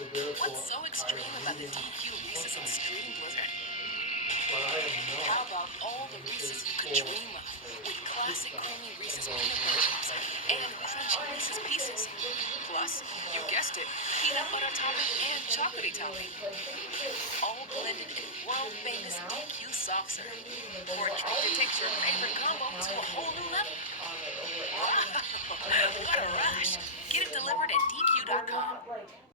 So What's therefore, so I extreme about the really DQ Reese's emphasize Extreme Blizzard? but I am How not about all the Reese's advocate you could for dream of, with classic kickback creamy and Reese's go peanut butter cups like and boycott. crunchy Reese's pieces? Plus, you guessed it, peanut butter topping and chocolatey topping, all blended in world famous DQ soft serve for a treat that takes your favorite combo to a whole new level. Wow, what a rush! Get it delivered at DQ.com.